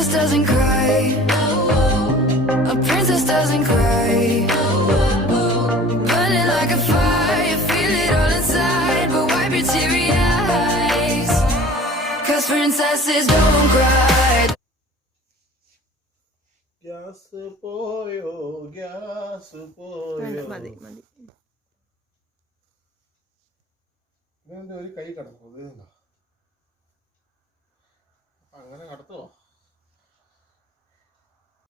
princess doesn't cry. A princess doesn't cry. Burning like a fire, feel it all inside, but wipe your teary eyes. 'Cause princesses don't cry. Gas പോയോ gas പോയോ മതി മതി. ഇതെന്റെ ഒരു കൈ കടന്നു അങ്ങനെ കടത്തുവോ